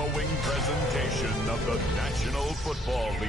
flowing presentation of the National Football League.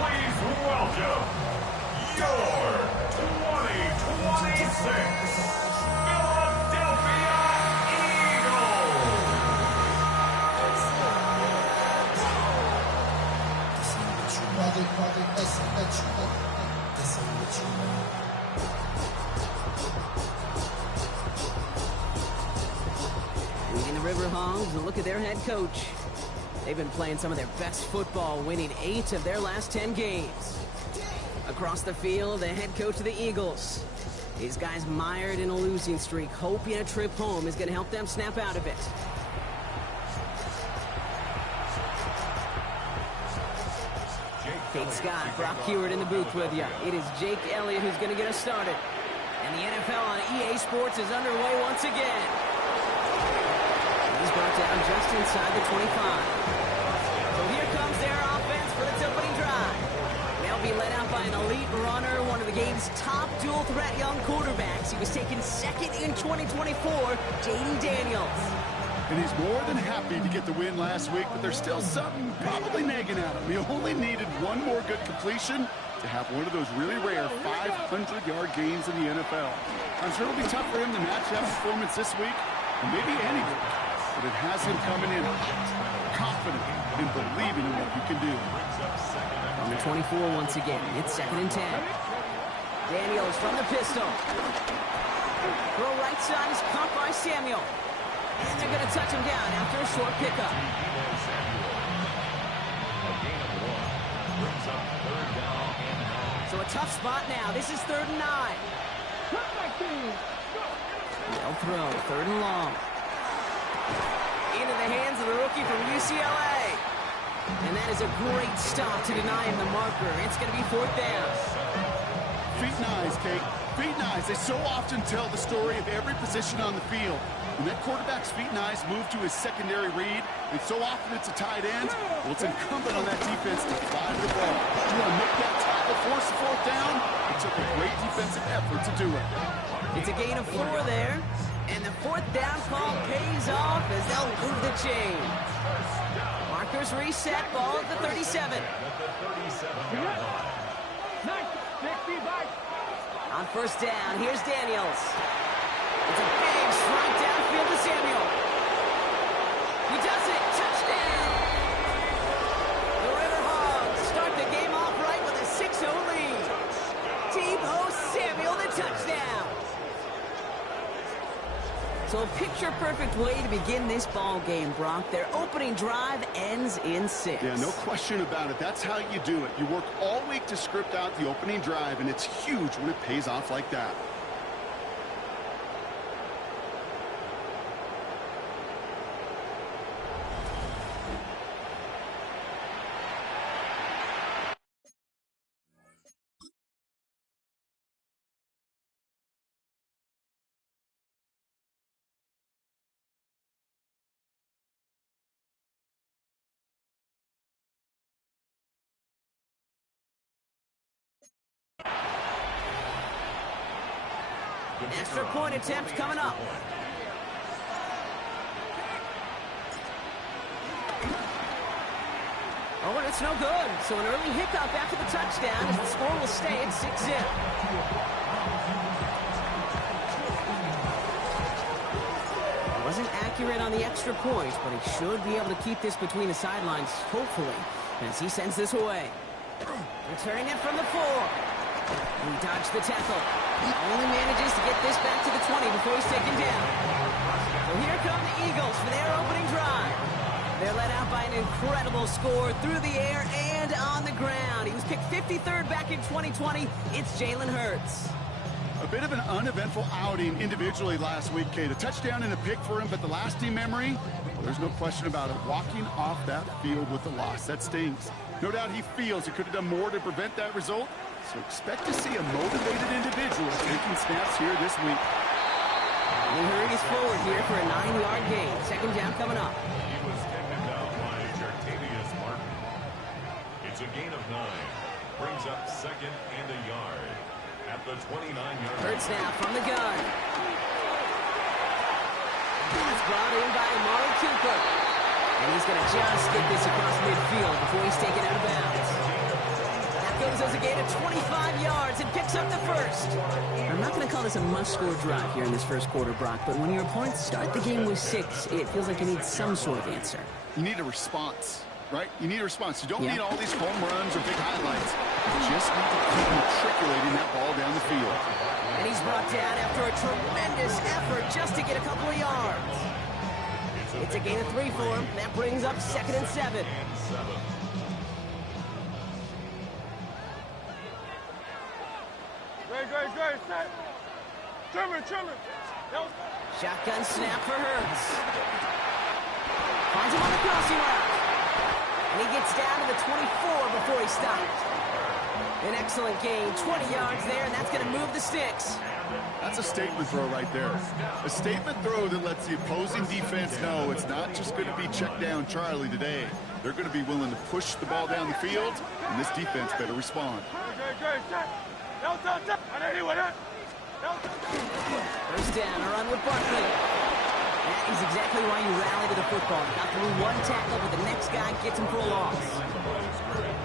Please welcome your 2026 Philadelphia Leading the River Hogs, a look at their head coach. They've been playing some of their best football, winning 8 of their last 10 games. Across the field, the head coach of the Eagles. These guys mired in a losing streak, hoping a trip home is going to help them snap out of it. Kate Scott, Brock Hewitt in the booth with you. It is Jake Elliott who's going to get us started. And the NFL on EA Sports is underway once again. He's brought down just inside the 25. So here comes their offense for its opening drive. They'll be led out by an elite runner, one of the game's top dual-threat young quarterbacks. He was taken second in 2024, Jaden Daniels. And he's more than happy to get the win last week, but there's still something probably nagging at him. He only needed one more good completion to have one of those really rare 500-yard games in the NFL. I'm sure it'll be tough for him to match that performance this week, and maybe any week. But it has him coming in confident and believing in what he can do. On the 24 once again, it's 2nd and 10. Daniels from the pistol. Throw right side is caught by Samuel. And they're going to touch him down after a short pickup. So a tough spot now. This is 3rd and 9. They'll throw 3rd and long. Into the hands of the rookie from UCLA. And that is a great stop to deny him the marker. It's going to be 4th down. Feet and eyes, Kate. Feet and eyes. They so often tell the story of every position on the field. When that quarterback's feet and eyes move to his secondary read, and so often it's a tight end, well, it's incumbent on that defense to fly to the ball. You want to make that tackle, force the 4th down? It took a great defensive effort to do it. It's a gain of 4 there. And the 4th down call pays off as they'll move the chain. Markers reset, ball at the 37. On 1st down, here's Daniels. It's a big strike downfield to Samuel. He does it, touchdown! The River Hogs start the game off right with a 6-0 lead. Tebow Samuel, the touchdown. So a picture-perfect way to begin this ball game, Brock. Their opening drive ends in 6. Yeah, no question about it. That's how you do it. You work all week to script out the opening drive, and it's huge when it pays off like that. Extra point attempt coming up. Oh, and it's no good. So an early hiccup after the touchdown as the score will stay at 6-0. Wasn't accurate on the extra point, but he should be able to keep this between the sidelines, hopefully, as he sends this away. Returning it from the 4. He dodged the tackle. He only manages to get this back to the 20 before he's taken down. So here come the Eagles for their opening drive. They're led out by an incredible score through the air and on the ground. He was picked 53rd back in 2020. It's Jalen Hurts. A bit of an uneventful outing individually last week, Kate. A touchdown and a pick for him, but the lasting memory, well, there's no question about it. Walking off that field with the loss, that stings. No doubt he feels he could have done more to prevent that result, so expect to see a motivated individual taking snaps here this week. He hurries forward here for a 9-yard gain. Second down coming up. He was taken down by Jartavius Martin. It's a gain of 9. Brings up second and a yard at the 29-yard line. Hurts now from the gun. That's brought in by Amari Cooper. And he's going to just get this across midfield before he's taken out of bounds. That goes as a gain of 25 yards and picks up the first. I'm not going to call this a must-score drive here in this first quarter, Brock, but when your opponents start the game with 6, it feels like you need some sort of answer. You need a response, right? You need a response. You don't need all these home runs or big highlights. You just need to keep matriculating that ball down the field. And he's brought down after a tremendous effort just to get a couple of yards. It's a gain of 3 for him. That brings up second and 7. Great, set. Trimmer. Shotgun snap for Hurts. Finds him on the crossing route. And he gets down to the 24 before he stopped. An excellent gain, 20 yards there, and that's going to move the sticks. That's a statement throw right there. A statement throw that lets the opposing defense know it's not just going to be check down Charlie today. They're going to be willing to push the ball down the field, and this defense better respond. First down, a run with Barkley. That is exactly why you rally to the football. Got through one tackle, but the next guy gets him for a loss.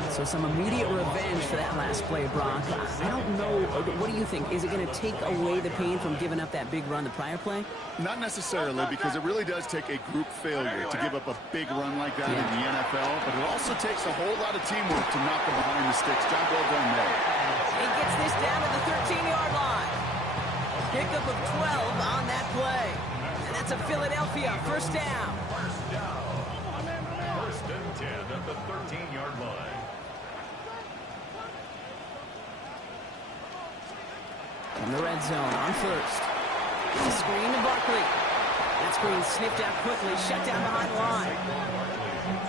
So some immediate revenge for that last play, Brock. I don't know. What do you think? Is it going to take away the pain from giving up that big run the prior play? Not necessarily, because it really does take a group failure to give up a big run like that in the NFL, but it also takes a whole lot of teamwork to knock them behind the sticks. Job well done there. He gets this down to the 13-yard line. Pickup of 12 on that play. And that's a Philadelphia first down. First and 10 at the 13-yard line. From the red zone on first. Screen to Barkley. That screen snipped out quickly, shut down behind the line.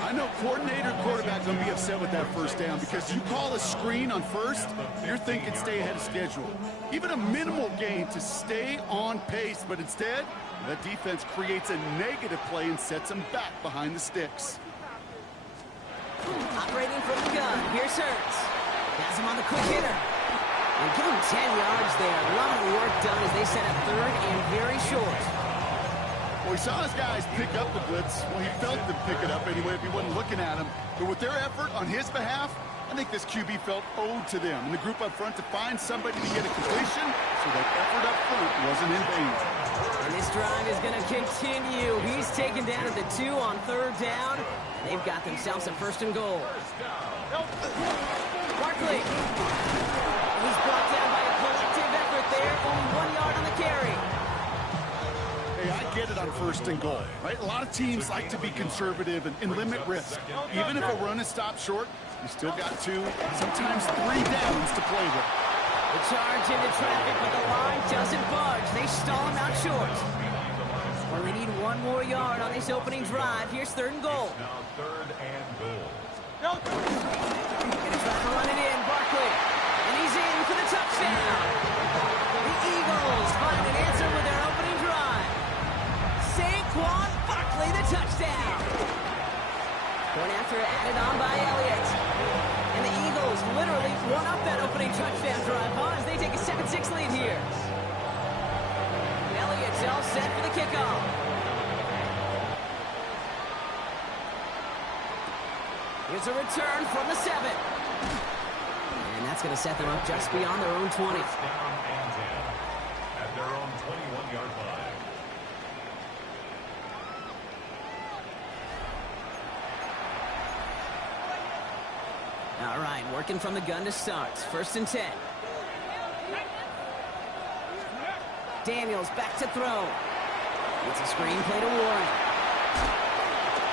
I know coordinator and quarterback going to be upset with that first down because you call a screen on first, you're thinking stay ahead of schedule. Even a minimal gain to stay on pace, but instead, that defense creates a negative play and sets them back behind the sticks. Operating from the gun, here's Hurts. Has him on the quick hitter. And give him 10 yards there. A lot of work done as they set up third and very short. Well, he saw his guys pick up the blitz. Well, he felt them pick it up anyway if he wasn't looking at him. But with their effort on his behalf, I think this QB felt owed to them and the group up front to find somebody to get a completion so that effort up front wasn't in vain. And this drive is going to continue. He's taken down at the 2 on third down. And they've got themselves a first and goal. Barkley. He's brought down by a collective effort there. Only 1 yard on the carry. Hey, I get it on first and goal, right? A lot of teams like to be conservative and limit risk. Even if a run is stopped short, you still got 2, sometimes 3 downs to play with. The charge into traffic, but the line doesn't budge. They stall him out short. Well, they need 1 more yard on this opening drive. Here's third and goal. Now third and goal. Gonna try to run it in, Barkley. And he's in for the touchdown. The Eagles find an answer with their opening drive. Saquon Barkley, the touchdown. Point after added on by Elliott. And the Eagles literally won up that opening touchdown drive as they take a 7-6 lead here. Elliott's all set for the kickoff. Here's a return from the 7. And that's going to set them up just beyond their own 20. Down and 10 at their own 21-yard line. All right, working from the gun to start. First and 10. Daniels back to throw. It's a screen play to Warren.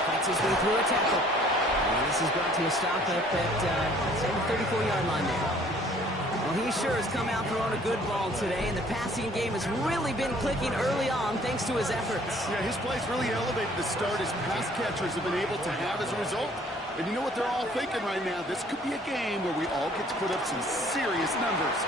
Fights his way through a tackle. And this is brought to a stop up at the 34-yard line there. Well, he sure has come out throwing a good ball today, and the passing game has really been clicking early on thanks to his efforts. Yeah, his plays really elevated the start his pass catchers have been able to have as a result. And you know what they're all thinking right now? This could be a game where we all get to put up some serious numbers.